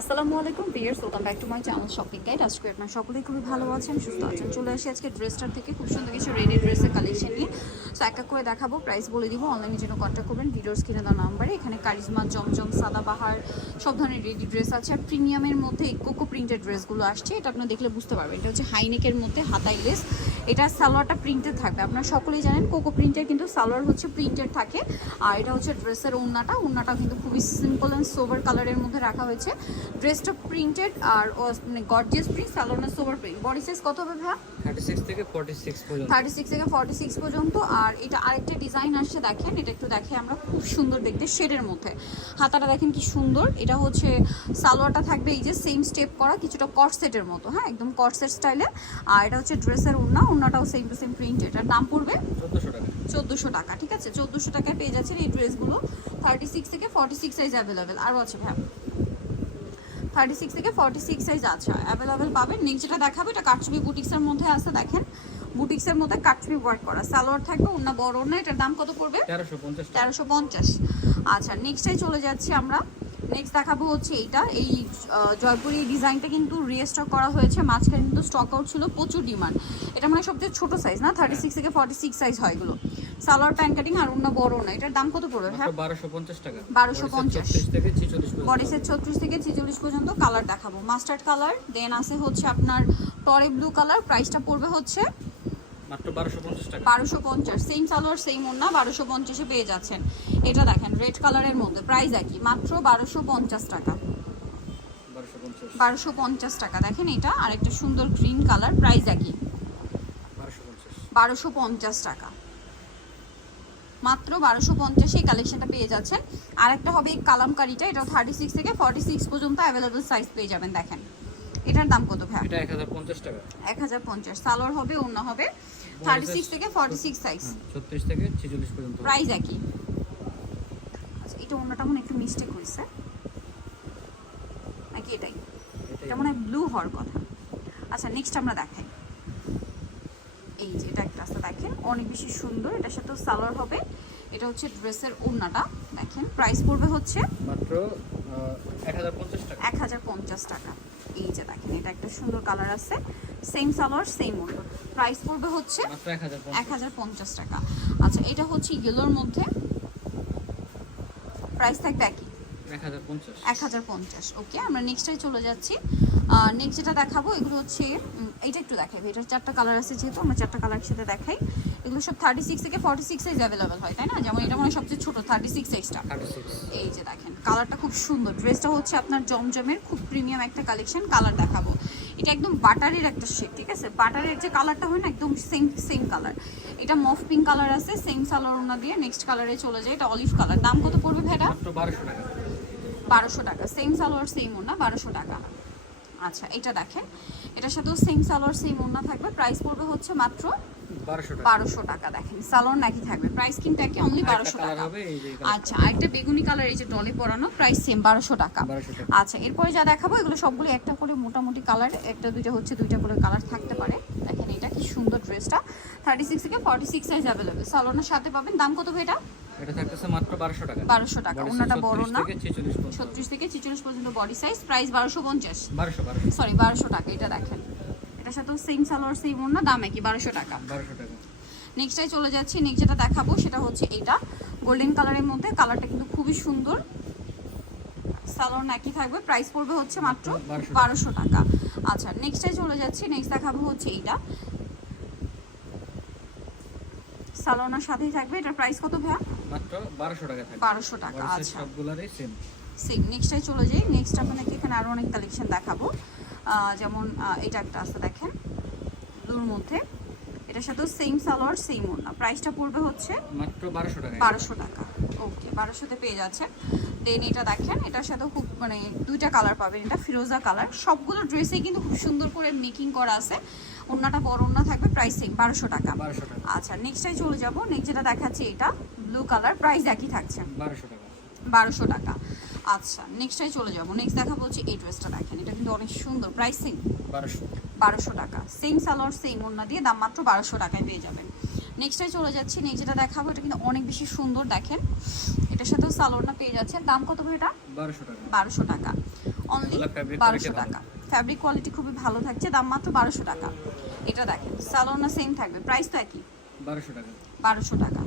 আসসালামু আলাইকুম viewers welcome back to my channel shopping guide আজকে আপনার সকলেই খুবই ভালো আছেন, সুস্থ আছেন, চলে আসি আজকে ড্রেসটার থেকে, খুব সুন্দর কিছু রেডি ড্রেসের কালেকশন নিয়ে। সো এক এক করে দেখাবো প্রাইস বলে দিব অনলাইনের জন্য কন্ট্যাক্ট করবেন ভিডিওস কিনে দেওয়া নাম্বারে এখানে কারিজমা, জমজম সাদাবাহার সব ধরনের রেডি ড্রেস আছে। আর প্রিমিয়ামের মধ্যে কোকো প্রিন্টেড ড্রেসগুলো আসছে, এটা আপনারা দেখলে বুঝতে পারবেন। এটা হচ্ছে হাইনেকের মধ্যে হাতাই লেস এটা সালোয়ারটা প্রিন্টেড থাকবে। আপনারা সকলেই জানেন কোকো প্রিন্টের কিন্তু সালোয়ার হচ্ছে প্রিন্টেড থাকে। আর এটা হচ্ছে ড্রেসের ওড়নাটা ওড়নাটা কিন্তু খুবই সিম্পল অ্যান্ড সোভার কালারের মধ্যে রাখা হয়েছে। ড্রেসটা প্রিন্টেড আর মানে গর্জিয়াস প্রিন্ট সালোয়ার সোভার প্রিন্ট বডি সাইজ কত হবে ভাইয়া থার্টি সিক্স থেকে ফর্টি সিক্স পর্যন্ত। থার্টি সিক্স থেকে ফর্টি সিক্স পর্যন্ত। আর এটা আরেকটা ডিজাইন আসছে দেখেন এটা একটু দেখে আমরা খুব সুন্দর দেখতে শেডের মধ্যে। হাতাটা দেখেন কি সুন্দর। এটা হচ্ছে সালোয়ারটা থাকবে এই যে সেম স্টেপ করা কিছুটা কটসেটের মতো হ্যাঁ একদম কটসেট স্টাইলে আর এটা হচ্ছে ড্রেসের ওড়না ওড়নাটাও সেম টু সেম প্রিন্ট এটার দাম পড়বে চোদ্দোশো টাকা। চোদ্দোশো টাকা ঠিক আছে? চোদ্দোশো টাকায় পেয়ে যাচ্ছেন এই ড্রেসগুলো থার্টি সিক্স থেকে ফর্টি সিক্স সাইজ অ্যাভেলেবেল আরও আছে ভাই থার্টি সিক্স থেকে ফর্টি সিক্স সাইজ আছে। অ্যাভেলেবেল পাবেন। নেক্সট যেটা দেখাবো এটা কাটছবি বুটিক্সের মধ্যে আছে দেখেন। বুটিক্সের মধ্যে কাটছবি ওয়ার্ক করা। সালোয়ার থাকবে অন্য বড় না এটার দাম কত পড়বে? তেরোশো পঞ্চাশ আচ্ছা নেক্সটে চলে যাচ্ছি আমরা। নেক্সট দেখাবো হচ্ছে এইটা। এই জয়পুরি ডিজাইনটা কিন্তু রিস্টক করা হয়েছে। মাঝখানে কিন্তু স্টক আউট ছিল প্রচুর ডিমান্ড এটা মানে সবচেয়ে ছোট সাইজ না? থার্টি সিক্স থেকে ফর্টি সিক্স সাইজ হয় এগুলো। সালোয়ার প্যান্ট কাটিং আর অন্য বড় না। এটার দাম কত পড়বে হ্যাঁ? বারোশো পঞ্চাশ টাকা। 1250 ছত্রিশ থেকে ছিচল্লিশ পর্যন্ত। থেকে ছেচল্লিশ পর্যন্ত কালার দেখাবো। মাস্টার্ড কালার দেন আছে হচ্ছে আপনার টরে ব্লু কালার প্রাইসটা পড়বে হচ্ছে মাত্র বারোশো পঞ্চাশ টাকা। বারোশো পঞ্চাশ। সেম সালোয়ার সেম বারোশো পঞ্চাশে পেয়ে যাচ্ছেন। এটা দেখেন রেড কালারের মধ্যে। প্রাইস একই মাত্র বারোশো পঞ্চাশ টাকা। বারোশো পঞ্চাশ। বারোশো পঞ্চাশ টাকা। দেখেন এটা আর একটা সুন্দর গ্রিন কালার প্রাইস একই। বারোশো পঞ্চাশ। বারোশো পঞ্চাশ টাকা। মাত্র বারোশো পঞ্চাশে এই কালেকশনটা পেয়ে যাচ্ছেন। আর একটা হবে এই কালামকারিটা এটা থার্টি সিক্স থেকে ফর্টি সিক্স পর্যন্ত অ্যাভেলেবল সাইজ পেয়ে যাবেন দেখেন। এটার দাম কত ভাই? এটা এক হাজার পঞ্চাশ টাকা। এক হাজার পঞ্চাশ। সালোয়ার হবে অন্য হবে। থার্টি সিক্স থেকে ফর্টি সিক্স সাইজ ছত্রিশ থেকে ছিচল্লিশ পর্যন্ত। প্রাইস একই। আচ্ছা এটা অন্যটা মনে একটু মিস্টেক হয়েছে। নাকি এটাই? এটা মনে ব্লু হওয়ার কথা। আচ্ছা নেক্সট আমরা দেখাই। এই যে এটা একটা রাস্তা দেখেন। অনেক বেশি সুন্দর। এটার সাথে সালোয়ার হবে। এটা হচ্ছে ড্রেসের ওড়নাটা। দেখেন প্রাইস পড়বে হচ্ছে মাত্র এক হাজার পঞ্চাশ টাকা। এক হাজার পঞ্চাশ টাকা। এই যে দেখেন এটা একটা সুন্দর কালার আছে। সেম সালোয়ার সেম ওড়না। প্রাইস পড়বে হচ্ছে মাত্র এক হাজার পঞ্চাশ। টাকা। আচ্ছা এটা হচ্ছে ইয়েলোর মধ্যে। প্রাইস থাকবে একই। এক হাজার পঞ্চাশ। ওকে আমরা নেক্সটটাই চলে যাচ্ছি। নেক্সট যেটা দেখাবো এগুলো হচ্ছে এইটা একটু দেখাই এটার চারটা কালার আছে যেহেতু আমরা চারটা কালার সাথে দেখাই। এগুলো সব থার্টি সিক্স থেকে ফর্টি সিক্স সাইজ অ্যাভেলেবেল হয় তাই না? যেমন এটা মানে সবচেয়ে ছোটো থার্টি সিক্স সাইজটা এই যে দেখেন কালারটা খুব সুন্দর। ড্রেসটা হচ্ছে আপনার জমজমের খুব প্রিমিয়াম একটা কালেকশন কালার দেখাবো। এটা একদম বাটারের একটা শেড ঠিক আছে? বাটারের যে কালারটা হয় না একদম সেম সেম কালার এটা মফ পিঙ্ক কালার আছে সেম সালোয়ার ওনা দিয়ে নেক্সট কালারে চলে যায় এটা অলিভ কালার দাম কত পড়বে ভেটা বারোশো টাকা। সেম সালোয়ার সেম ওনা বারোশো টাকা। আচ্ছা এটা দেখেন। এটার সাথেও সেম সালোয়ার সেম ওনা থাকবে। প্রাইস পড়বে হচ্ছে মাত্র বারোশো টাকা। দেখেন। সালোয়ার নাকি থাকবে। প্রাইস কিন্তু একই অনলি বারোশো টাকা। হবে এই যে আচ্ছা আরেকটা বেগুনি কালার এই যে ডলে পরানো প্রাইস সেম বারোশো টাকা। আচ্ছা এরপরে যা দেখাবো এগুলো সবগুলো একটা করে মোটামুটি কালার একটা দুইটা হচ্ছে দুইটা করে কালার থাকতে পারে। দেখেন এটা কি সুন্দর ড্রেসটা থার্টি সিক্স থেকে ফর্টি সিক্স সাইজ অ্যাভেলেবেল সাথে পাবেন। দাম কত এটা? এটা থাকতেছে মাত্র বারোশো টাকা। বারোশো টাকা ওনাটা বড় না? থেকে ছেচল্লিশ পর্যন্ত। ছত্রিশ থেকে ছিচল্লিশ পর্যন্ত বডি সাইজ প্রাইস সরি টাকা এটা দেখেন। এটার সাথেও সেম সালোয়ার সেম ওনা দাম একই টাকা। বারোশো টাকা। নেক্সটটাই চলে যাচ্ছি নেক্সট যেটা দেখাবো সেটা হচ্ছে এটা গোল্ডেন কালারের মধ্যে কালারটা কিন্তু খুবই সুন্দর। সালোয়ার নাকি থাকবে প্রাইস পড়বে হচ্ছে মাত্র বারোশো টাকা। আচ্ছা নেক্সটে চলে যাচ্ছি নেক্সট দেখাবো হচ্ছে এইটা। সালোয়ার সাথেই থাকবে। এটার প্রাইস কত ভাইয়া? মাত্র বারোশো টাকা থাকবে। 1200 টাকা আচ্ছা। সবগুলোরই সেম সেম নেক্সটটাই চলে যাই। নেক্সট আপনাকে এখানে আরও অনেক কালেকশন দেখাবো। যেমন এটা একটা আছে দেখেন। দুর মধ্যে। এটার সাথেও সেম সালোয়ার সেম ওনা প্রাইসটা পড়বে হচ্ছে মাত্র বারোশো টাকা 1200 টাকা। ওকে বারোশোতে পেয়ে যাচ্ছেন। দেন এটা দেখেন এটার সাথে খুব মানে দুইটা কালার পাবেন এটা ফিরোজা কালার সবগুলো ড্রেসেই কিন্তু খুব সুন্দর করে মেকিং করা আছে। ওড়নাটা বড় ওড়না থাকবে প্রাইস সেম বারোশো টাকা। আচ্ছা নেক্সটটাই চলে যাব। নেক্সট যেটা দেখাচ্ছি এটা ব্লু কালার প্রাইস একই থাকছে। বারোশো টাকা। বারোশো টাকা। আচ্ছা নেক্সটটাই চলে যাব। নেক্সট দেখা বলছি এই ড্রেসটা দেখেন এটা কিন্তু অনেক সুন্দর। প্রাইস সেম বারোশো বারোশো টাকা। সেম সালোয়ার সেম ওড়না দিয়ে দাম মাত্র বারোশো টাকায় পেয়ে যাবেন। নেক্সটে চলে যাচ্ছি। নেক্সট যেটা দেখাবো এটা কিন্তু অনেক বেশি সুন্দর দেখেন। এটার সাথেও সালোয়ারটা পেয়ে যাচ্ছেন। দাম কত করে এটা? বারোশো টাকা। অনলি বারোশো টাকা। ফ্যাব্রিক কোয়ালিটি খুবই ভালো থাকছে। দাম মাত্র বারোশো টাকা। এটা দেখেন সালোনা সেম থাকবে। প্রাইস তো একই। বারোশো টাকা। বারোশো টাকা।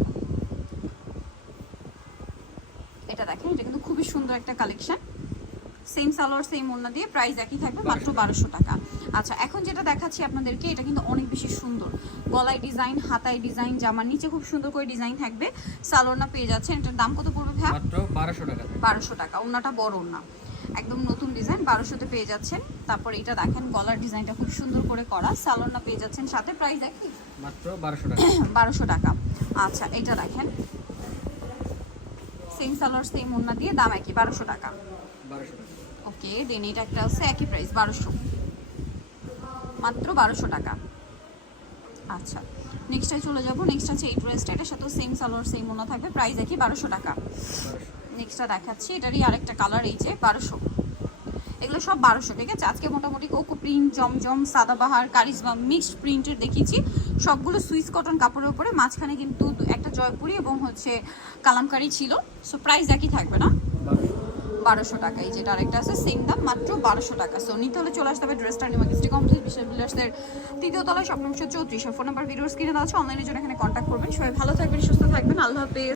এটা দেখেন এটা কিন্তু খুবই সুন্দর একটা কালেকশন সেম সালোয়ার সেম ওড়না দিয়ে প্রাইস একই থাকবে মাত্র বারোশো টাকা। আচ্ছা এখন যেটা দেখাচ্ছি আপনাদেরকে এটা কিন্তু অনেক বেশি সুন্দর। গলায় ডিজাইন হাতায় ডিজাইন জামার নিচে খুব সুন্দর করে ডিজাইন থাকবে। সালোয়ারটা পেয়ে যাচ্ছেন এটার দাম কত পড়বে ভ্যা মাত্র বারোশো টাকা বারোশো টাকা ওড়নাটা বড় ওড়না। একদম নতুন ডিজাইন বারোশোতে পেয়ে যাচ্ছেন। তারপর এটা দেখেন গলার ডিজাইনটা খুব সুন্দর করে করা। সালোয়ারটা পেয়ে যাচ্ছেন সাথে প্রাইস একই? মাত্র বারোশো টাকা। বারোশো টাকা। আচ্ছা এটা দেখেন। সেম সালোয়ার সেম ওড়না দিয়ে দাম একই বারোশো টাকা। ওকে দেন এটা একটা আছে একই প্রাইস বারোশো। মাত্র বারোশো টাকা। আচ্ছা নেক্সটটায় চলে যাব। নেক্সট আছে এই ড্রেসটা এটার সাথেও সেম সালোয়ার সেম ওনা থাকবে। প্রাইস একই বারোশো টাকা। নেক্সটটা দেখাচ্ছি এটারই আরেকটা কালার এই যে বারোশো। এগুলো সব বারোশো ঠিক আছে? আজকে মোটামুটি কোকো প্রিন্ট জমজম সাদাবাহার কারিজমা মিক্সড প্রিন্টের দেখিয়েছি। সবগুলো সুইস কটন কাপড়ের উপরে মাঝখানে কিন্তু একটা জয়পুরি এবং হচ্ছে কালামকারি ছিল। সো প্রাইস একই থাকবে না। বারোশো টাকা যেটা আরেকটা আছে সেম দাম, মাত্র বারোশো টাকা। সো নিতে হলে চলে আসতে হবে ড্রেসটা নিমাকিস্টি কমপ্লিট বিশাল বিলাসের তৃতীয় তলায় স্বপ্ন চৌত্রিশ ফোন নাম্বার ভিডিওস কিনে দেওয়া আছে অনলাইনের জন্য এখানে কন্ট্যাক্ট করবেন। সবাই ভালো থাকবেন, সুস্থ থাকবেন, আল্লাহ হাফেজ।